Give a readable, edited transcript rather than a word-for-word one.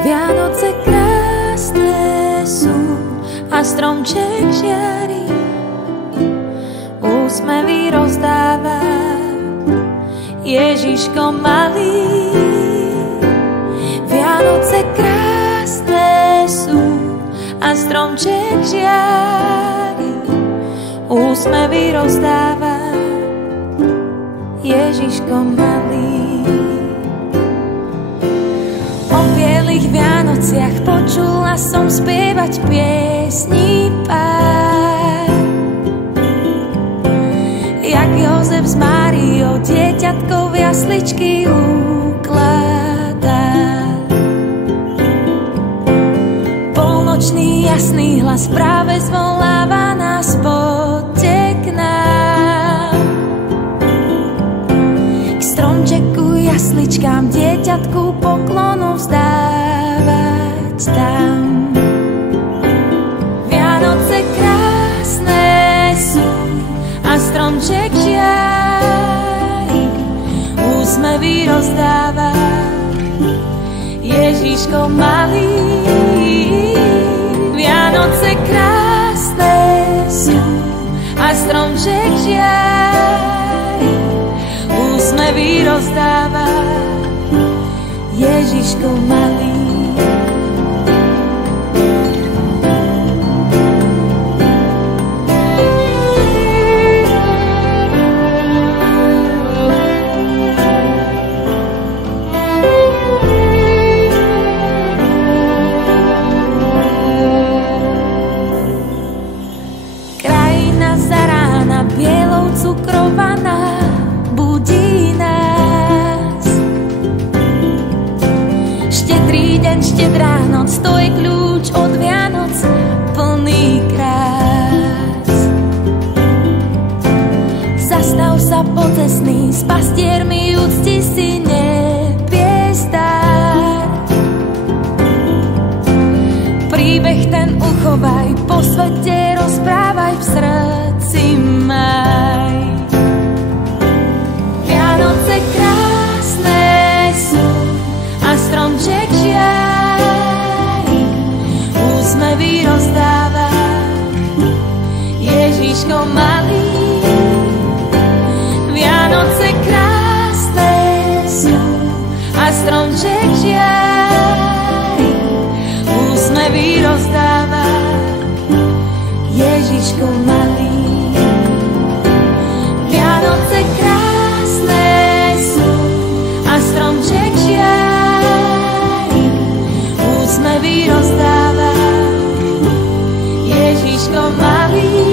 Vianoce krásne sú a stromček žiari, úsmevy rozdáva Ježiško malý. Vianoce krásne sú a stromček žiari, úsmevy rozdáva Ježiško malý. O bielých Vianociach počula som spievať piesní pár, jak Jozef s Máriou dieťatko v jasličky ukladá. Polnočný jasný hlas práve zvoláva nás, poďte k nám. K stromčeku, jasličkám, dieťatku poklonu vzdávať tam. Vianoce krásne sú a stromček žiari, úsmevy rozdáva Ježiško malý. Vianoce krásne sú a stromček žiari, úsmevy rozdáva Ježiško malý. Krajina za rána bielou cukrovaná budí nás. Štedrý deň, štedrá noc, to je kľúč od Vianoc plný krás. Zastav sa pocestný, s pastiermi úcti si nepiestár. Príbeh ten uchovaj, po svete rozprávaj, v srdci maj. Vianoce krásne sú a stromček žiari, úsmevy rozdáva Ježiško malý. Vianoce krásne sú a stromček žiari, úsmevy rozdáva Ježiško malý. Vianoce krásne sú a stromček žiari, úsmevy rozdáva Ježiško malý.